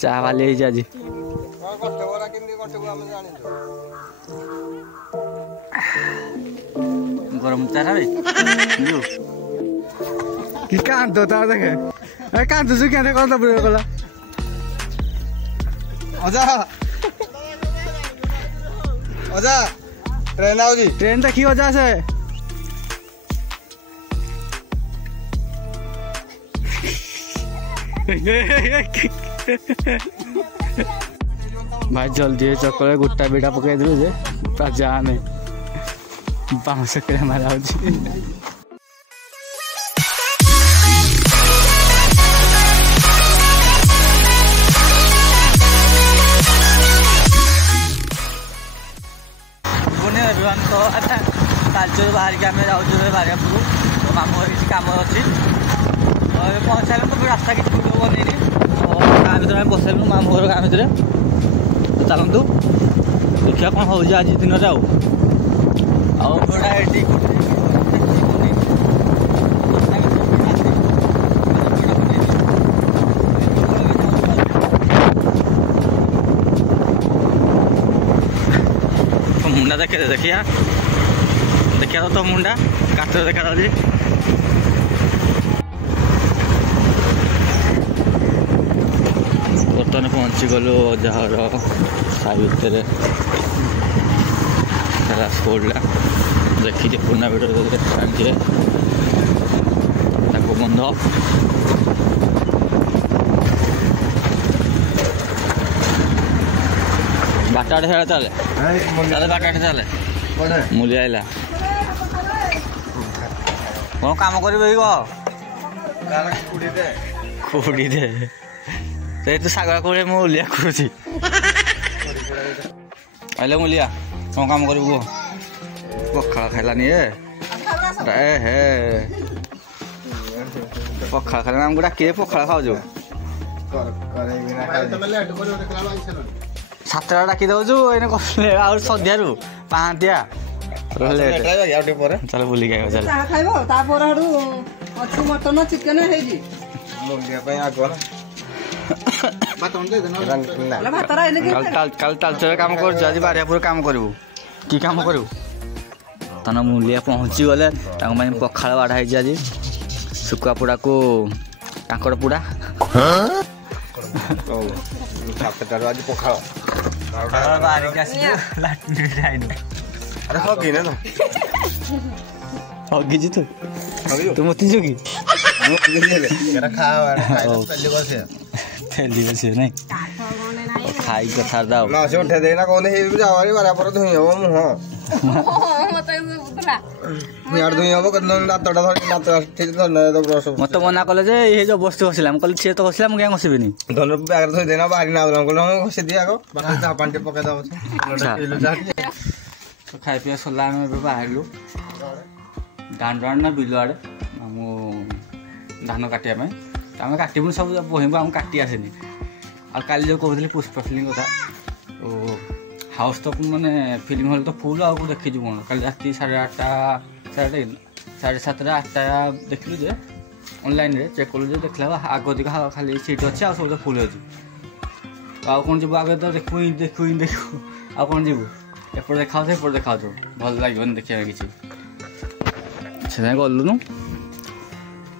ଚାହା ବାଲି ହେଇଛି ଆଜି। ଗରମ ଚାହା ବେ କି କାନ୍ଦ ତା ଦେଖେ କାନ୍ଦୁଛୁ କେତେ କଣ ତ କଲା ଅଜା ଅଜା ଟ୍ରେନ ଆଉଛି ଟ୍ରେନ ଦେଖି ଅଜା ସେ भाई जल्दी चक्कर गोटा बेटा पकई दे जाने बाउंस मारा तालचर बाहर के आम जाऊँ बारियापुर मामू किसी कम अच्छी पहुँचा तो रास्ता किसी बनईनी गाँ भर आम बसलु मामू घर गाँ भर चलतु देखा कौन हो आज दिन मुंडा देखे देखिया देखिया तो मुंडा काट देखा बर्तमान पहुँची गलु जार साई भितर स्कूलटा देखी पुना भिड बंध बाटाटे साड़े चले बाटाटे चले मुझे आइला कौन काम कर खुड़ी दे तो सागर को मुलिया करुची आइले मुलिया कौन काम कर पखाड़ खाइलानी हे पखाड़ खाला आमको डाके पखाड़ खाऊ सातटा डाकी दौचु सन्ध्यारू पाहांतिया चल बुलिक चल तालचर काम कर बारियापुर काम करू कि काम करू तन मुलिया पहुँची गले पखाड़ बाढ़ा है आज शुखुआ पोड़ा को कांकड़ पोड़ा आज पखाड़ हगिजी तू मती जो कि नहीं खाई कथा दाओ उठे देना कौन बारापर धुई हम मुह मत मना कले ये जो बस्तु घसला सी तो घसला मुझे घसबी धन आगे धोई देना बाहरी ना घसी दिए आग पानी पकई दब खाई पी सरला आम बाहर दांड ना बिल आड़े आम धान काटापी आम काटबू सब बहबू आम काटी आसेनी आ काली जो कहते पुष्पा फिल्म कथा हाउस तो मैंने फिल्म हल तो फुल आगे देखी कौन कल राति 8:30 7:30 8टा देखलु जे ऑनलाइन रे चेक कलु जे देखला आग दिखा खाली सीट अच्छे आ सब फुल अच्छी कौन जीव आगे तो देखू आ कौन जीव एपट देखा एपट देखा भल लगे देखा किसी से गलुनु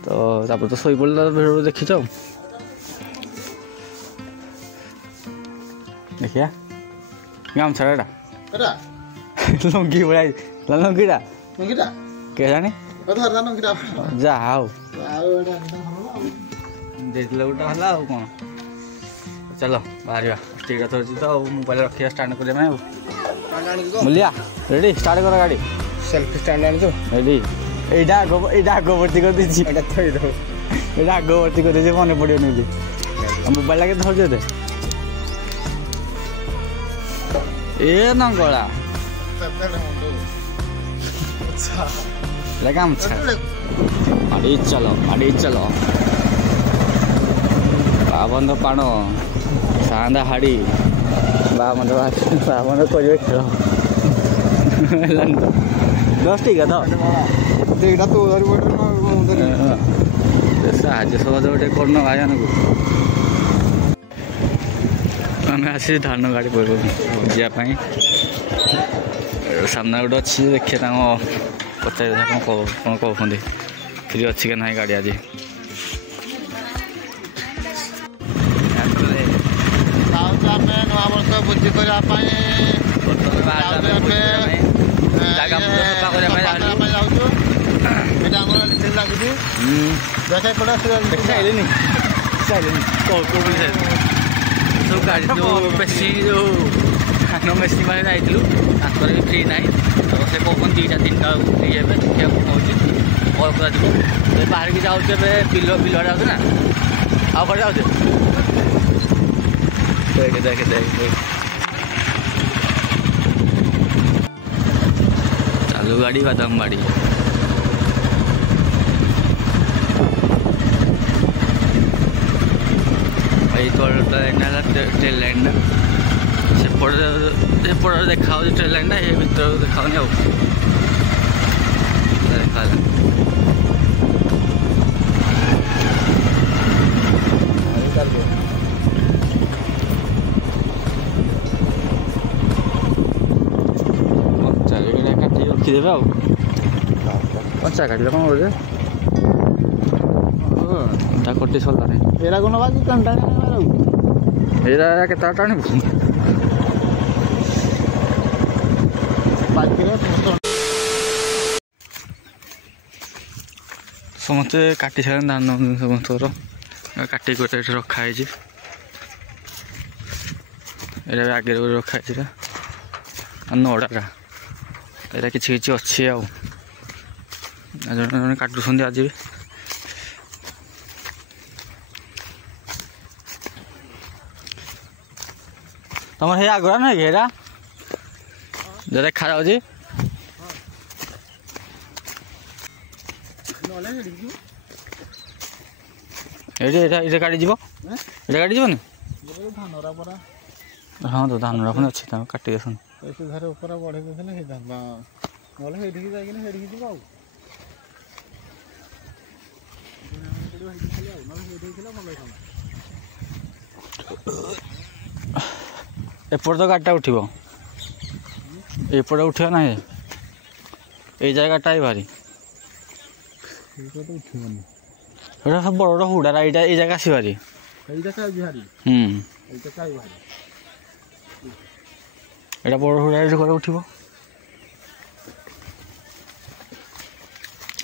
तो तो शई पड़ा भिड़ देखी देखिया गामछा लुंगी बड़ा लुंगीटा के जाने जा गोटा हला कौन चलो बाहर ठीक है तो मोबाइल रखिए स्टार्ट कर मुलिया रेडी स्टार्ट कर गाड़ी सेल्फी स्टैंड आनी रेडी एटा आग भर्ती कर दीजिए आग भर्ती कर दीजिए मन पड़े मोबाइल लगे धर दे ए नंगला गामछा माड़ी चलो बाबन पाण सांदा हाड़ी बाबन कर खेल दस ठीक है तो साहय सहयोग गोटे करना भाई को आम आसी धान गाड़ी बुझापी सामना गोटे अच्छी देखिए पचार कौन कहते फ्री अच्छी कि ना गाड़ी आज नूवर्ष भोजी करने सब गाड़ी जो बेसी जो धान मेसी मैंने जाइलु भी फ्री ना तो से कौन 2टा 3टा फ्री है देखिए कौन हो कल कर बाहर की जाऊँ बिल बिल जाऊँ ना आउ कौन जाऊँ देख देख देख चालू गाड़ी बादाम बाड़ी ट्रेन लाइन सेपटे देखा ट्रेन लाइन ये भर देखा देखा रखिदेवे कंचा काट कौन बोले कटी सरला एरा कौन बाजी एरा के टाणी समस्ते काटी सारे धान समस्त काटी रखाई आगे रखाई नौड़ा एरा कि अच्छी जन काटुंट आज भी तुम हे आगुआ ना घेरा जो देखा जाऊँगी ये गाड़ी जीव ये गाड़ी जीवन हाँ तो धान पुणी अच्छी काटी आसन एपट तो गाड़ीटा उठो एपटे उठा ना ये जगटा भारी सब बड़ बड़ हुड़ा ये जगह आस भारी এটা বড় হুড়াইতে করে উঠিব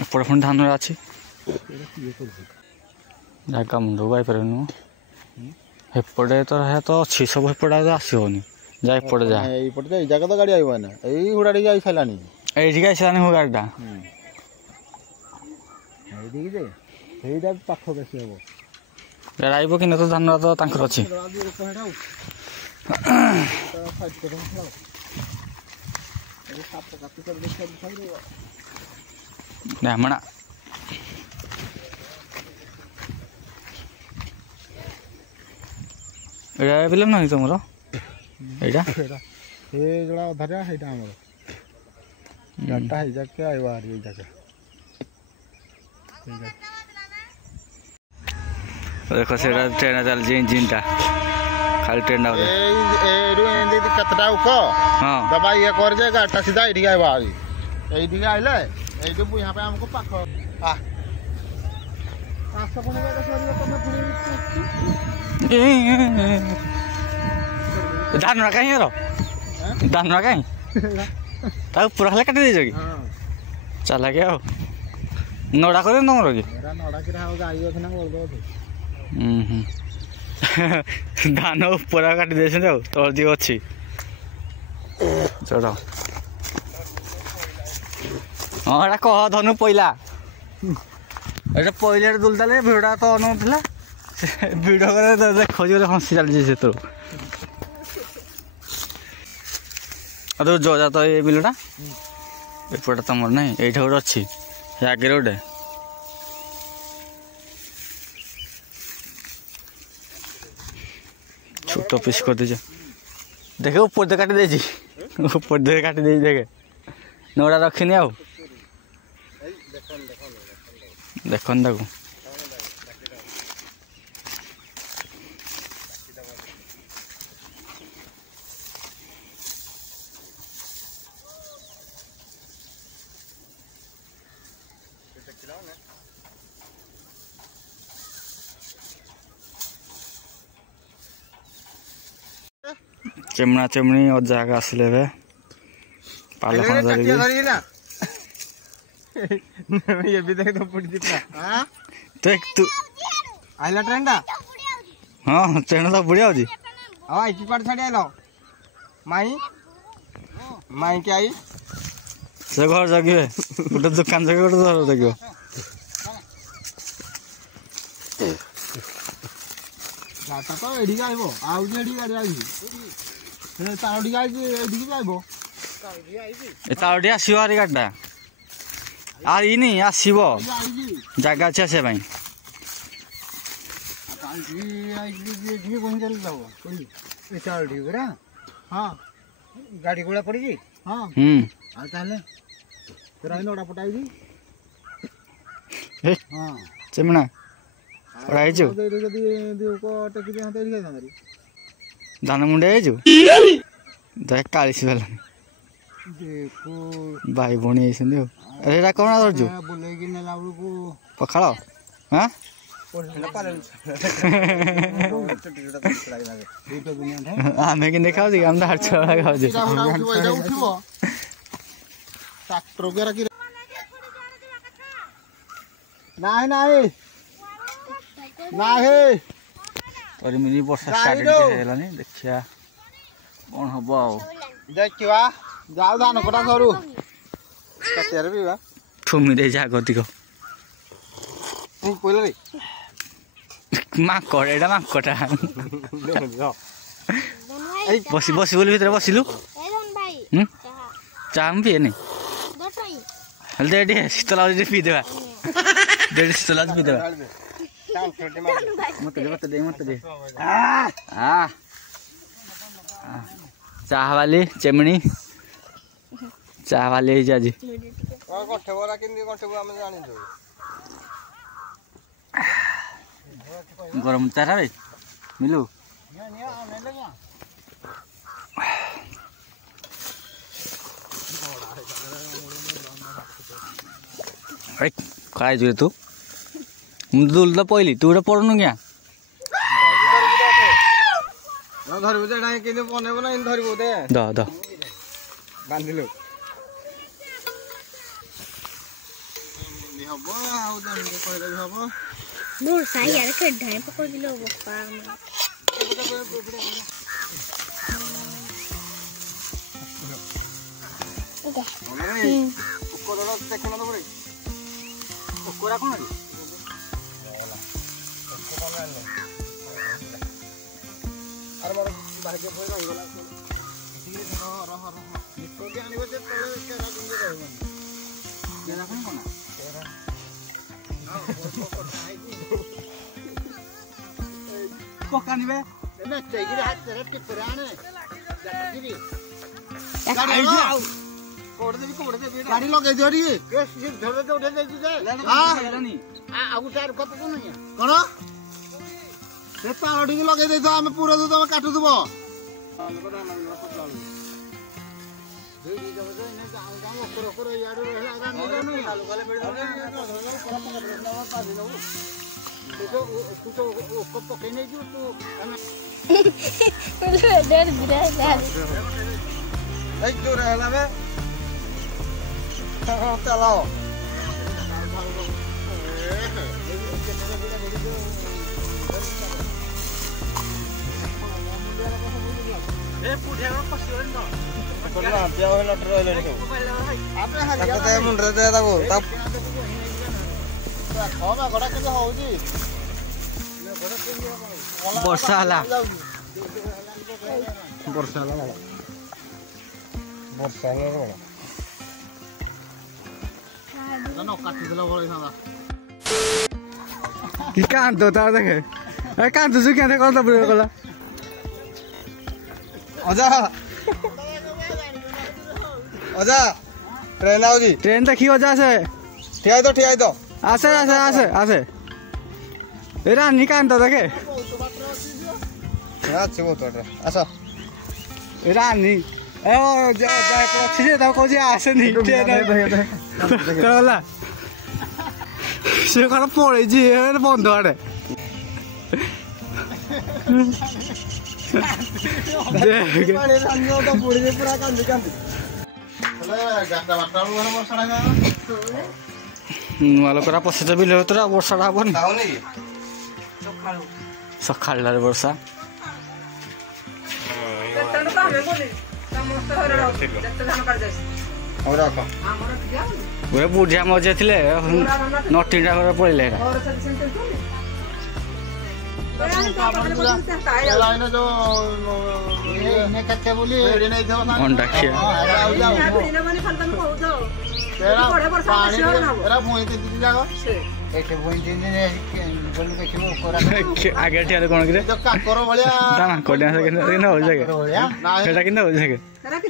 এপଟେ পুଣି ଧାନରେ ଅଛି ଜାଗା ମୁଣ୍ଡକୁ ପାଇପାରିବନି ଏପଟେ ତ ତ ଅଛି ସବୁ ଏପଟେ ଆଉ ଆସିବନି ଯା ଏପଟେ ଯା ଏଇପଟେ ତ ଏଇ ଜାଗା ତ ଗାଡ଼ି ଆଇବ ନା ଏଇ ହୁଡ଼ା ଟିକେ ଆଇ ସାରିଲାଣି ଏଇଠିକି ଆସିଲାନି ମୋ ଗାଡ଼ିଟା ଏଇଠିକି ଯେ ସେଇଟା ପାଖ ବେଶୀ ହବ ଏଇଟା ଆଇବ କିନ୍ତୁ ତ ଧାନ ତ ତାଙ୍କର ଅଛି ଡାମଣା ଏଇଟା ବିଲ ନାହିଁ ତମର ଏଇଟା ସେ ଯୋଡ଼ା ଅଧାରେ ସେଇଟା ଆମର ଗାଡ଼ିଟା ହେଇ ଯାକେ ଆଇବ ଆରି ଏଇ ଯାକେ ଦେଖ ସେଇଟା ଟ୍ରେନ ଚାଲିଛି ଇଞ୍ଜିନଟା खाली ट्रेन कतटा उक दबा ये कर जे गाड़टा सीधा एठी आइबा एठी आइले एठी बुहा पे हमको पाख आ आस कोन के सरियो तमे पुणी धान रखा ही रो धान रखा ही ता पूरा हले काटी दे कि चला के नोडा करे न रो कि मेरा नोडा कि राव गाई अथना बोल दो धान ऊपर काटी दे तोर दी अच्छी चढ़ हाँ एटा कह धनु पहला एटा पहले दुलता भिड़ा तो अनौला भिड़ देखो हसी चलती से तो जो जा तो ये बिलटा एपटे तुम ना ये गोटे अच्छी आगे गोटे छोट पीस कर दीजिए देखे ऊपर दे काटी देजी ऊपर दे काटी दे देखे नौड़ा रखनी आउ देखन ताकू चेमना चेमनी अजा का आसले बे पाल खन धरी ये भी देख तो पुड़ी दिपा हां देख तू आइला ट्रेंडा हां ट्रेन तो बढ़िया होजी आ आईटी पार्ट छाड़ी आइलो माई के आई से घर जगिबे गोटे दुकान जगे गोटे घर जगिबो गाटा तो एडी आइबो आउ एडी गाड़ी आइबी से तारडी आइबी एडी आइबो ए तारडी आसीबो आरी गाडा आ इ नहीं आसीबो जागा छै से भाई तारडी आइबी जी कोन चल जाबो ए तारडी बरा हां गाड़ी गोला पड़ी जी हां आ ताले तेरा नोडा पटाई ए हां चेमना पढ़ाई जो दान मुंडे जो देख काली वाला देखो भाई भणी आइसन अरे रा कोना धरजु बोले कि नेला को पखाड़ हां आमे कि देखाउ दी हम हर छोड़ा खाउ जे ट्रैक्टर के रखी नाही नाही नाही और मिनी वर्षा स्टार्ट हेलानी देखिया कोन हबो आ देखिवा जाउ धान कोटा सरू कतेर बिवा ठुमी दे जा गति को तू कोइला रे मा करेडा मा कटा ए बसी बसी बोली भीतर बसिलु ए धन भाई चाम भी नहीं दटई हल दे शीतला दे पी देबा दे शीतला पी देबा मत दे चाह वाली चेमनी चाह वाली जाजी कोठे बोरा किंदी कोठे हम जानि दो गरम चाह रे मिलू अरे काय जो तू दूल तो पहली तू रे पड़नु क्या धरबो जे नाही किंदी बनेबो ना इन धरबो दे द बांधिलो हबो आउ दन कहले हबो दूर साई यार के ढाई पकड़ दिलो बप्पा कोरा देखना तो पड़े कोरा कोन रे अरे बार भाग्य भई रही गला रह निको के आनिबो जे तळे के राखुन दे रहबो के राखुन कोना कोका निबे एने चेगिरी हाथ चरट के पुराने जाकीरी गाड़ी आओ कोड़ दे गाड़ी लगे दियो री के सिर धर दे उठे दे दे हां आगु तार कत को नहीं कोन से तारडी के लगे दे तो हम पूरा दूध में काटू दबो चलाओ ए पुढे पसिवन न कोला पे होला ट्रोले रे आपे हरिया ते मुंडरे दे ताको ता खावा गडा के होउजी वर्षा हला वर्षा हला वर्षा हला न काटी दिला बळे सादा की कान तो ता देखे ए कान तो क्या देखो तो बुरे कोला अजा अजा ट्रेन आउजी ट्रेन देखी वजह से ठियाई दो आसे ए रानी कान तो देखे अच्छे बहुत अरे अच्छा ए रानी ए ओ जा अच्छे से तो कोजी आसे नहीं ट्रेन कोला से कोन पड़े जी ए बंद आड़े ନୂଆ ଲୋକରା ପଶିଛ ବିଲ ଭିତରେ ଆଉ ବର୍ଷାଟା ହବନି ସକାଳଟାରେ ବର୍ଷା ଗୋଟେ ବୁଢିଆ ମଜା ଥିଲେ ନଟିଟା ଘରେ ପଳେଇଲେ ଅଣ୍ଡା ଖିଆ ଆଗେ ଠିଆ କଣ କି ସେଟା କେମିତି ହଉଛି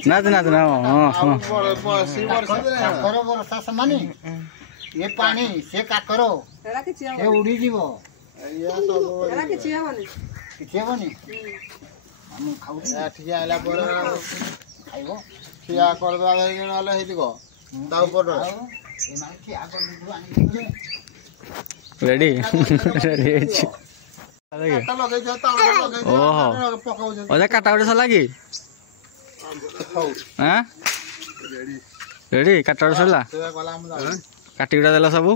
ନାଚ ନାଚ ନା ये पानी से काकर से उड़ी जीव କିଛି ହେବନି ଆମେ ଖାଉଛୁ ଠିଆ ହେଲା ପରେ ଖାଇବ ଠିଆ କରିଦେବା ଧରିକି ନହେଲେ ହେଇଯିବ ତା ଉପରେ ଏମାନେ ଠିଆ କରିଦେଇଥିବ ଆଣିକି ରେଡି ରେଡି ହେଇଛି ଓହୋ ଅଜା କାଟା ଗୋଟେ ସରିଲା କି ରେଡି କାଟା ଗୋଟେ ସରିଲା କାଟିକୁଟା ଦେଲ ସବୁ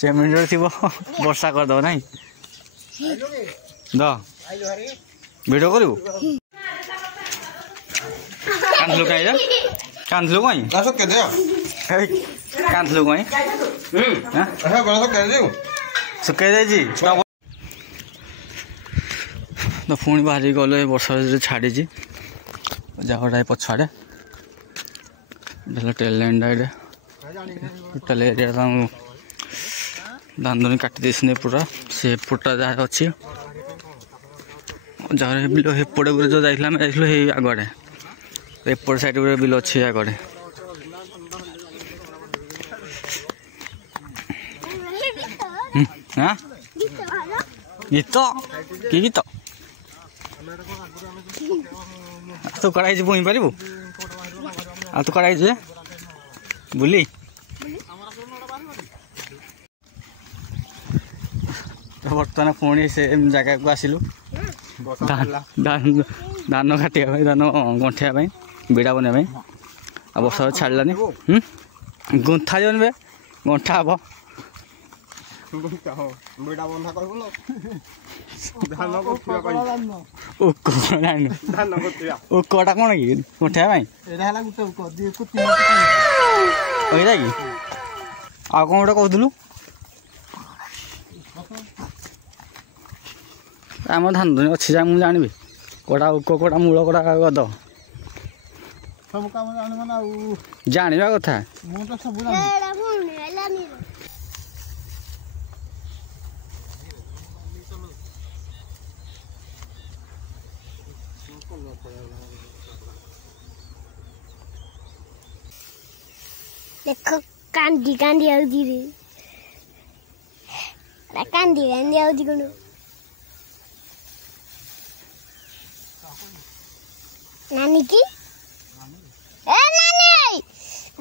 ଚେମିନିରେ ଥିବ ବର୍ଷା କରିଦେବ ନାଇଁ ଦ ଭିଡ଼ିଓ କରିବୁ କାନ୍ଦିଲୁ କାଇଁ କାନ୍ଦିଲୁ କାଇଁ କାନ୍ଦିଲୁ କାଇଁ ଶୁଖେଇ ଦେଇଛି ତ ପୁଣି ବାହାରିକି ଗଲେ ବର୍ଷା ଛାଡ଼ିଛି ଯାହାଟା ପଛଆଡ଼େ ଟେଲ୍ ଲାଇନ୍ଟା ଏଇଟା ଟୋଟାଲ ଏରିଆ ଧାନ କାଟି ଦେଇଛନ୍ତି ପୁରା ସେ ଏପଟଟା ଯାହା ଅଛି ଯାହାର ବିଲ ଏପଟେ ଗୁରେ ଯେଉଁ ଯାଇଥିଲା ଆମେ ଯାଇଥିଲୁ ହେଇ ଆଗଆଡ଼େ ଏପଟ ସାଇଡ଼୍ ଗୁରେ ବିଲ ଅଛି ଆଗଆଡ଼େ ଗୀତ କି ଗୀତ ତୁ କୁଆଡ଼େ ହେଇଛି ବୁଇଁ ପାରିବୁ ଆଉ ତୁ କୁଆଡ଼େ ହେଇଛୁ ବୁଲି ବର୍ତ୍ତମାନ ପୁଣି ସେ ଜାଗାକୁ ଆସିଲୁ ଧାନ କାଟିବା ପାଇଁ ଧାନ ଗଣ୍ଠିବା ପାଇଁ ବିଡ଼ା ବନେଇବା ପାଇଁ ଆଉ ବର୍ଷା ଛାଡ଼ିଲାନି ଗୁନ୍ଥା ଯିବନି ବେ ଗଣ୍ଠା ହବ ଉକଟା କ'ଣ କି ଗଣ୍ଠିବା ପାଇଁ କହିଲା କି ଆଉ କ'ଣ ଗୋଟେ କହୁଥିଲୁ ଆମ ଧାନ ଧୁନି ଅଛି ଯା ମୁଁ ଜାଣିବି କୋଟା ଉକ କୋଟା ମୂଳ କୋଟା ଗଦ ସବୁ କାମ ଜାଣିବ ନା ଆଉ ଜାଣିବା କଥା ମୁଁ ତ ସବୁ ଦେଖ କାନ୍ଦି କାନ୍ଦି ଆଉଛି ରେ କାନ୍ଦି କାନ୍ଦି ଆଉଛି କଣ नानी की ए नानी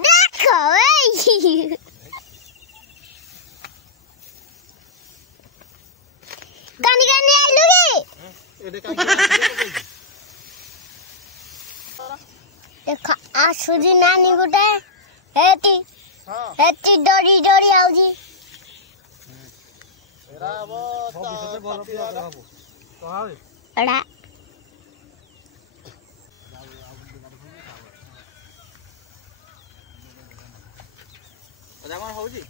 देखो कानी कानी आइलु की देखो आसुजी नानी गुटे हेती हेती डोरी डोरी आउजी एरा अब एड़ा ଅଜା କ'ଣ ହଉଛି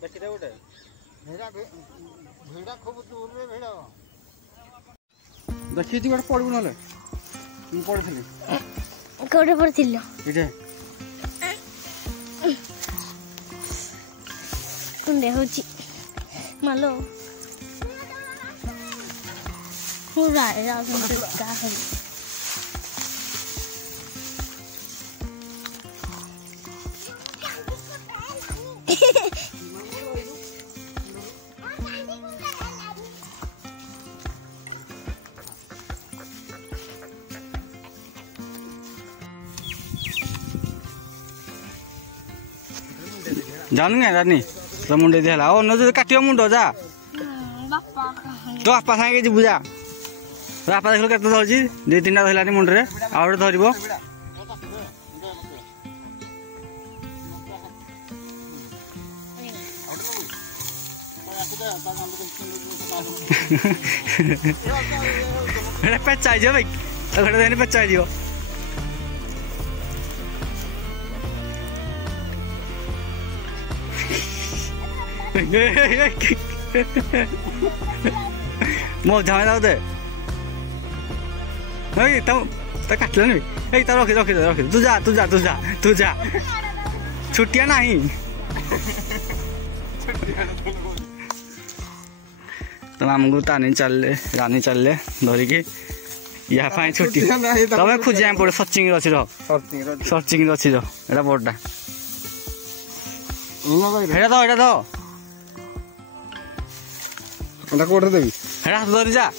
ଦେଖିଦେ ଗୋଟେ ଦେଖିଛି ଗୋଟେ ପଡ଼ିବୁ ନହେଲେ ମୁଁ ପଢ଼ିଥିଲି କୋଉଠି ପଡ଼ିଥିଲ ଏଇଟା କୁଣ୍ଡେ ହଉଛି ମାଲୋ Right, I was going to die. जानु क्या रानी तो मुंडे दिया ओ न काट मुंड जा तो बापा सागे जी बुझा बापा देख के धरजी 2-3टा धरलानी मुंडे आउ धरब पेचा भाई पेचा मो झामे दे काटल रखी रखी रखी तू जा तू जा तू जा तू जा छुट्टिया नहीं तो आमको तानी चलले रानी चलले धरिकी या छुट्टी तब खोजा पड़े सर्चिंग अच्छी सर्चिंग अच्छी एटा बड़ा कोठे देवी हाथ धरी जा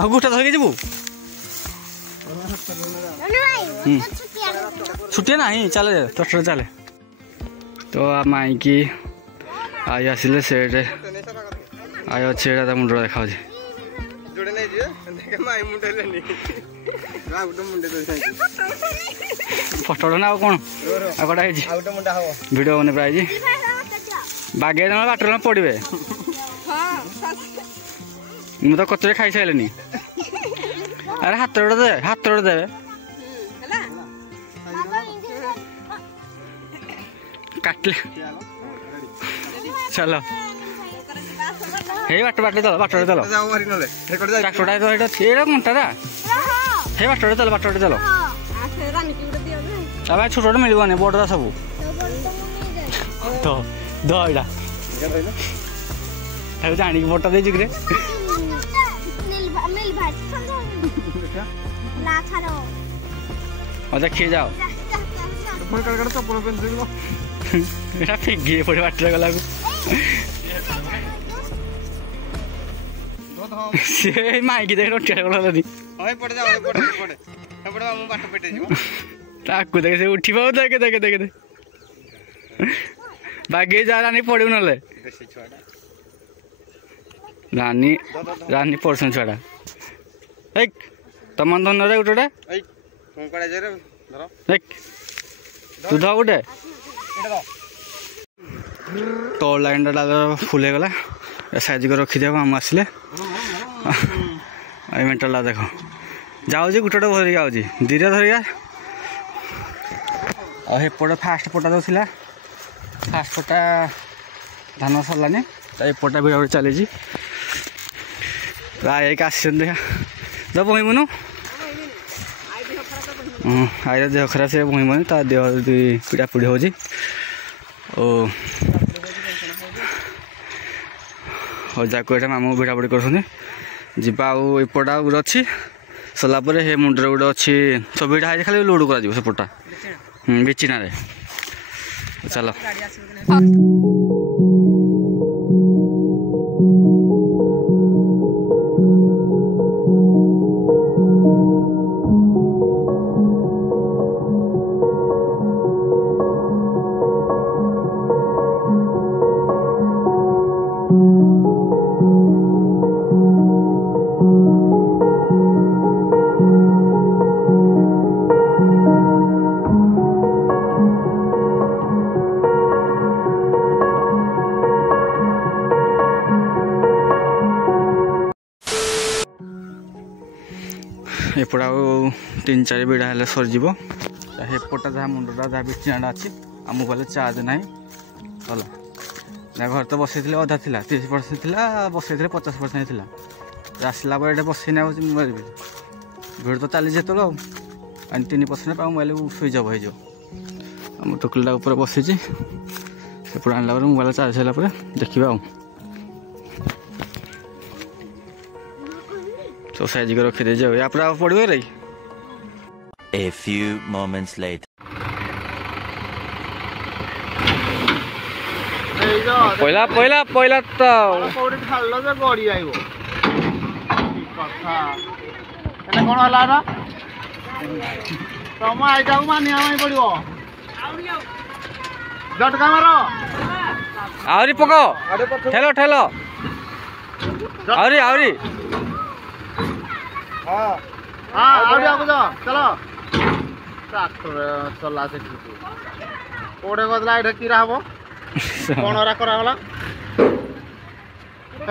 आ गोटा धरिकी जीवु छुट्टी नहीं चले टोटल चले तो माई की आई आसिले सेटे आई अच्छे मुंड देखा फटो ना कौन आगटा भिडियो बने प्राइज बागे बाटर पड़े मु तो कचरे खाई सारे अरे हाथ दे काटले चलो हे बाटे चलो घंटा हे बाटे चलो चलो छोट मिलने बड़ा सब तो दईटा जाणी बटा दे जुगरे देखिए जाओ फिगे पड़े बाटर गला से माइकी देख ताकू देखे से उठी पाओ देखे देखे देखे बागे जा रानी पड़े ना रानी रानी पड़सन छुआ तम धन रे गोटे तू ध गोटे तल लाइन फुल गला साइज कर रखी देव आम आसिले मेटाला देख जाऊँगी गोटे धरिक आऊँगी धीरे धरिका एपट फास्ट पटा तो फास्ट पटा धान सरलानी एपटा भिड़ा चली प्राय आसन देखा तो बहमुनु आई देह खराब से बहमुनि ता देह पीड़ा पीड़ी हो जाको ये मामू भिड़ा पड़ी कर एपटा गोटे अच्छी सरलापर हे मुंडे गोटे अच्छी सब भिड़ा है खाली लोड कर सेपटा बिचिना चलो एपटा 3-4 बिड़ा हेल्ले सरजीव एपटा जहाँ मुंडा जहाँ बिचिना अच्छी आमको गले चार्ज ना गला घर तो बसई अधा थी 30% थी बसई 50% थी आसला पर ये बसई ना मोबाइल भिड़ तो चली जो 3% मोबाइल सुइच अफ हो टुकलटा ऊपर बसी सेपट आनला मोबाइल चार्ज है देखा तो साइज कर रखी दे या पड़े रही A few moments later. पहला पहला पहला तो कोड़ी ढाल जे गड़ी आइबो कथा एने कोन हला रा तमा आइटा मानिया माई पड़िबो झटका मारो आहरी पको ठेलो ठेलो आहरी हाँ आगे आगे जाओ चलो ट्रैक्टर चला से कोड़े गदला एठे किरा हबो कोन रा करा गला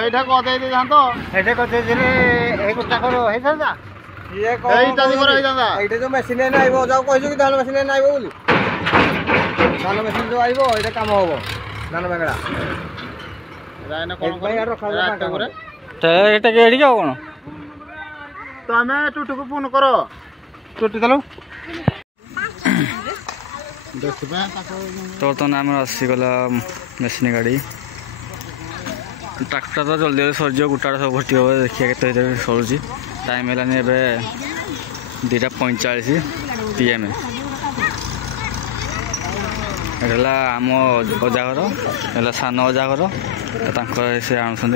एठे को दे जान तो एठे को दे रे ए गुटा करो हे जा ये को एटा जी करा हे जा एठे जो मशीन ने आइबो जाओ कहिजो कि धान मशीन ने आइबो बोली धान मशीन जो आइबो एटा काम होबो धान बेगड़ा रायना कोन भाई यार रखा करे तो एटा के एडी कोन तमे टुटु को फोन करो टुटु चलो तो आम आसीगला मेसीन गाड़ी ट्रैक्टर तो जल्दी सरज गोटा सब भर्ती हम देखिए के सरुची टाइम है 2:45 PM है आम अजा घर है सान अजा घर से आणुंट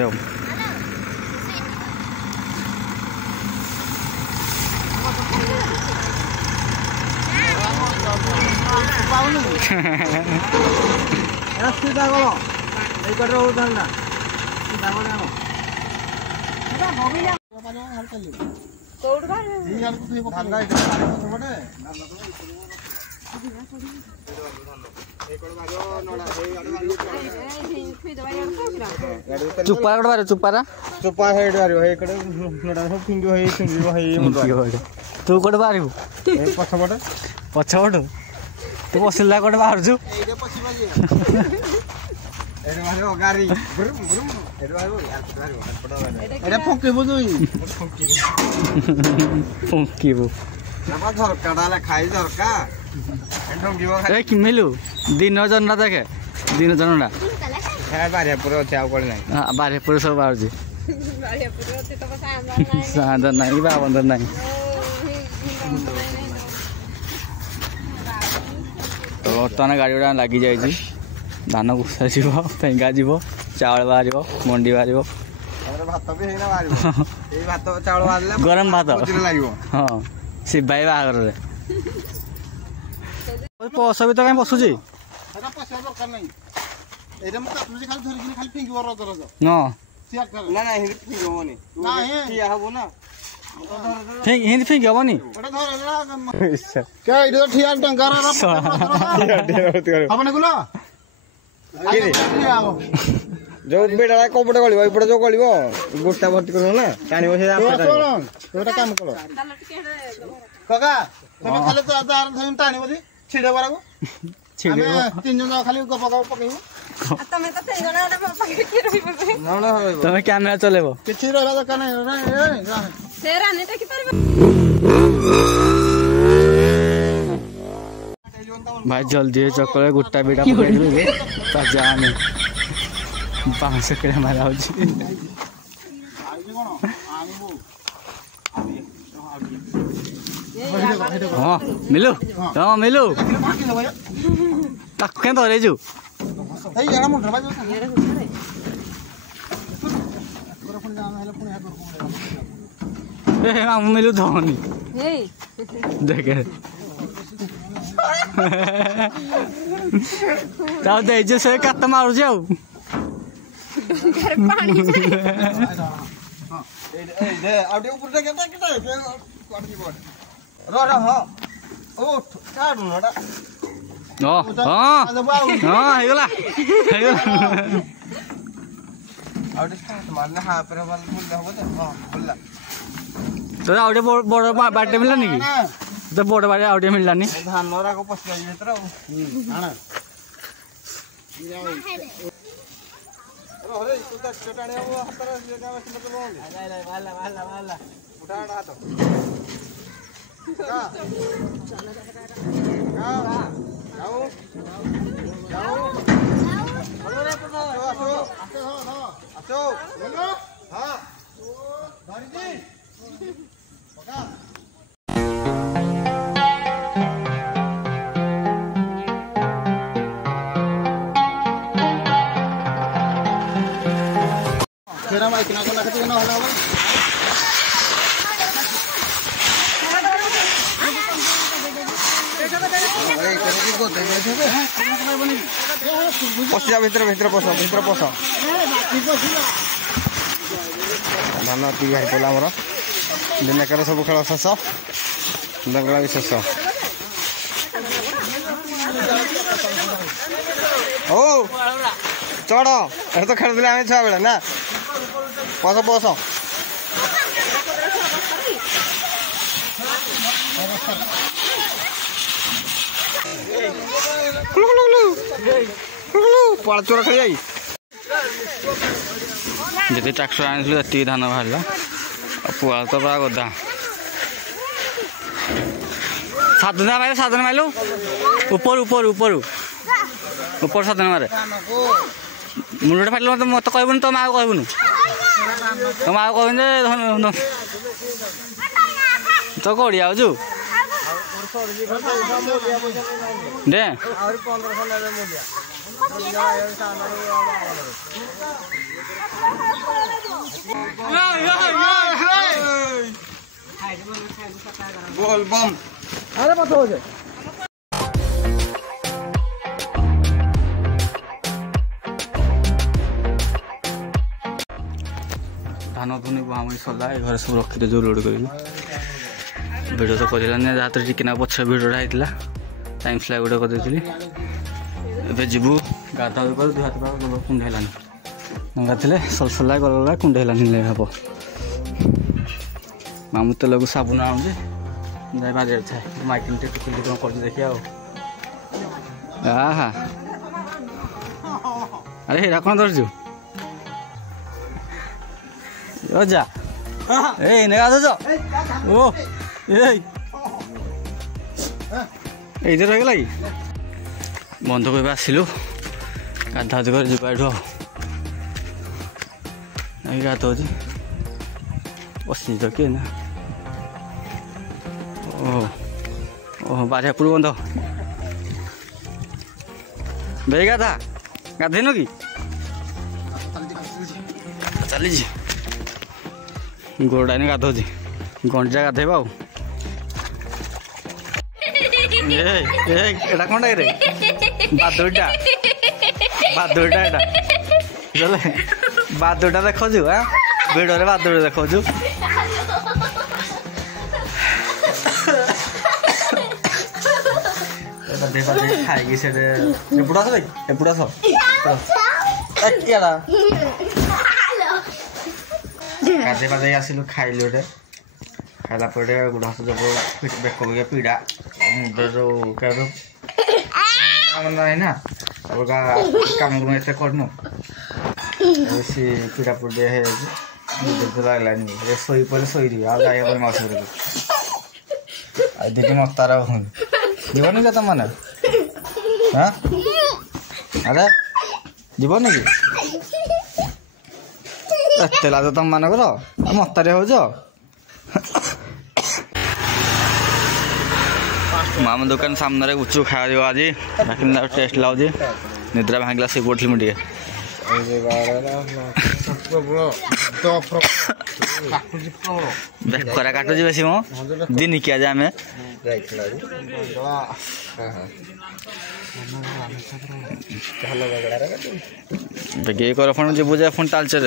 चुप्पा चुप्पारा चुप्पा तू कौटे बाहर पछपट पछपट तू बसला कौटे बाहर मिलू दिन जनटा देखे दिन जनटा बारियापुर अच्छे बारियापुर सब बाहर सादर ना बाबंदर ना तो बर्तमान गाड़ी गुड़ा लगी जाए धान कुसा फेंगा जीव चावल बाहर मंडी बाहर गरम भात हाँ शिवाई बाहर पस भी तो कहीं पशुची फिंग हेनी जो बेटा कपड़े गल एपटे जो गल गोटा भर्ती कर ना टाणी काम कर टाणी बी छिड़े बराको तीन जन खाली गप गप पकड़ तुम कैमेरा चलेबो किछि रहला दरकार नै से रानी देखि परबो भाई जल्दी चक्कर गोटा बेटा पकड़े जाने 500 किलो मारा हाँ मिलू हाँ मिलू ताक क्या धरे जो मामू मिलू धनी देखे दे से काट मारू जाऊ बड़ बाटे मिलानी कि तो बड़ बाटे आउटे मिलानी धान पशु पशिया भितर पस धान टी बाहर पड़ा आमर दिनकर सब खेल शेष दंगला भी शेष ओ चढ़ ए तो खेलुले आम छुआ बेला ना पस पस चोर खेल जी ट्राक्टर आनी धान बाहर पुआ तो पूरा गदा 7 दिन माइलु ऊपर ऊपर ऊपर ऊपर 7 दिन मारे मुंडे फाटल मत कहबुन तो माँ कहबुन तो माँ कहबुन तो कौड़ी आजु दे बोल बम अरे मत हो जाए धान धुनी बुहामुही सरला घर सब रखी जो लोड कर भिडियो तो करानी जहाँ तो टिके पछ भिडियोटा होता टाइम स्लाइड गोटे करदेली ए जीवु गाधा कर दुआ गोल कुंडेलानी गाधे सलसला गला कुंडेलानी हम मामू तेल को साबुन आनुचे जाए बाजार थाए माइकिन टिफिन कौन कर देखिए आहा अरे हेरा कौन धरचु जा ए गाधुच ओ इधर रही गला कि बंध कर आसलु गाधा कर जाठू गाधो बस तो किए ना ओह बारियापुर बंध बे गाधा गाधेन कि चली गोड़ा गाधो गंजा गाधेब एटा कौन रे बादुटा बादुटा एटा बादुटा देखु हाँ भिडियो बादुटा देखु खाई से एपट आस एपट आस गाधे पाधे आसिलु खाइलु गोटे खाइला गुड़ास जब बेक बे पीड़ा मुंड जो ना कम एत करनु सी पीड़ा पुड़िया लगलानी शई पड़े शई आई मौस दीदी मतार जीवन क्या तुम मैंने हाँ अरे जीवन कि एत लाज तुम मानकर मतारे हो मामा दुकान सामने गुचु खाया आज टेस्ट लागे निद्रा भांगला से पड़ी मुझे बेखरा काटुची बेस मो दिन किया जाए आम बेगे कर फोन जीव जाए फोन टालचे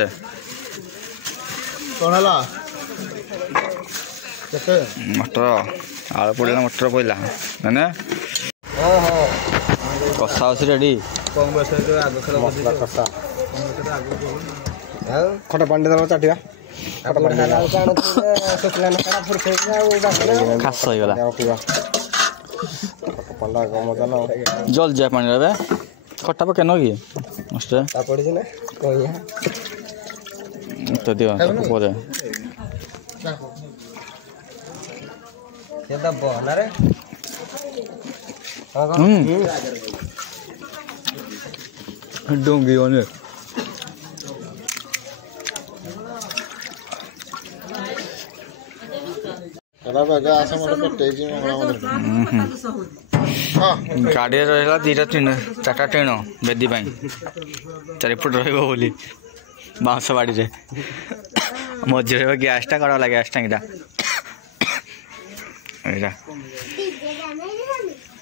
मटर आलू पड़ा मटर पड़ा मैंने कषा अच्छे रेडी खटा पानी दे चाटिया खास होगा जल जाए पानी रे खटा पके न कि मस्त तो दियो परे डोंगी ओने गाड़ी रहा 2-3-4टा टेण बेदी चार फुट रही बाउंस बाड़ी रे मझे गैसटा कड़ा गैस टांगीटा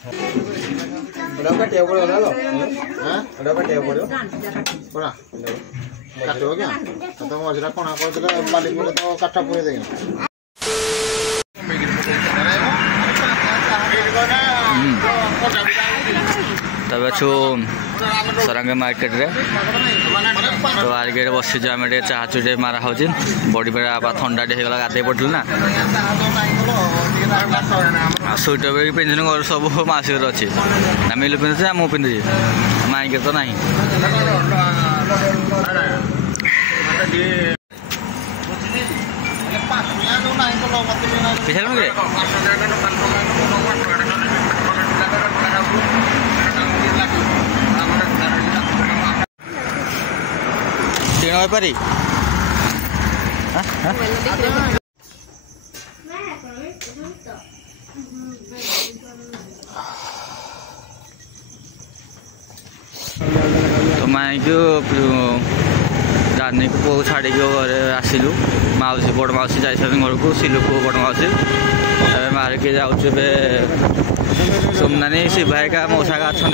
बड़ा टेबल वाला लो हां बड़ा टेबल कोना काटो क्या तो मजरा कोना कर दे बाली बोले तो काटा पूरे दे तब अच्छु सरंग मार्केट रे तो आगे बसी आम चाह चुटे मारा हो बड़ी बेड़ा थंडा होगा गाधे पड़े ना स्वेटर भी पिंधुन घर सब मासिक अच्छी ना मिलू पिंधुचे मुझे पिंधुची माइके तो ना पारी तो माई को जानी को पुआ छाड़ी घर आसलु मौसी बड़ मौसी जा घर को सिलु पुआ बड़ मौसी मार के जाऊँ सोमनानी शिवायिका मौसा का अच्छा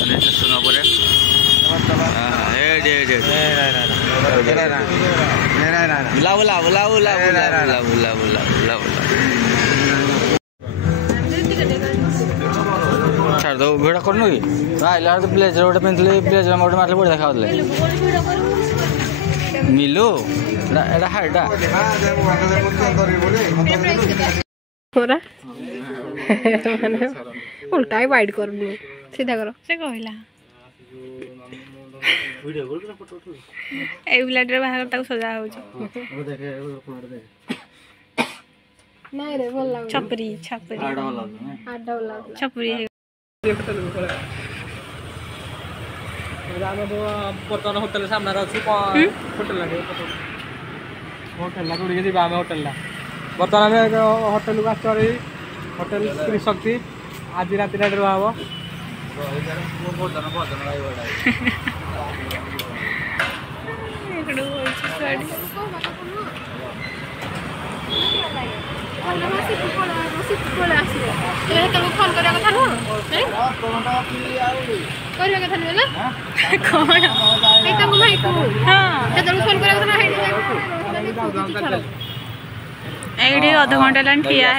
स्टेशन पर छाड़ दो भिड़ कर आइला तो ब्लेजर गोटे पिंधि ब्लेजर गोटे मारे बढ़िया देखा मिलू हाईटा उल्टा ही वाइड कर सीधा करो से कहला ए ब्लेडर बाहर तक सजा हो नहीं रे बोल लाग छपरी छपरी आडा वाला छपरी राम बर्तमान होटल सामने अच्छी होटल होटल गुड़ी जी आम होटल बर्तमान आम होटल को आस होटल त्रिशक्ति आज राति रुआ हम ये अध घंटा लाइन ठिया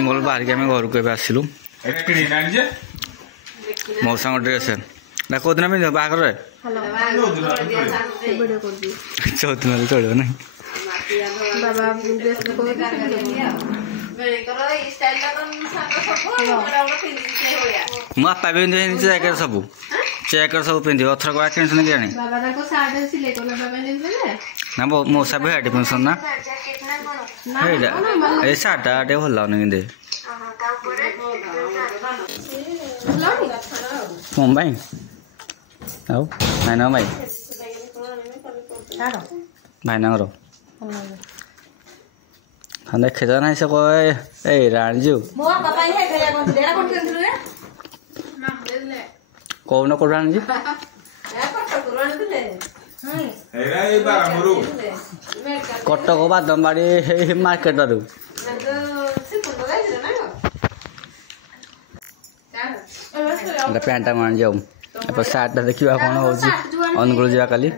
बोल बाहर के घर को आसलु मौसा ड्रेस कौ दिन पिंध बाहर चौथ दिन चलो ना मुपा भी जैकेट सब जैकेट सब पिंध अथर को किन कि ना मौसा भी हाटी पिंधन ना ये सार्टा टे भल लगुनि फोन भाई आओ भाईना भाई भाईना हाँ देखे तो ना से कहे ए राणीजू कौन कौन राणीजी कटक बादमबाड़ी मार्केट पैंटा मान जाऊ सार्ट देखा कौन हो अनुकूल जा काली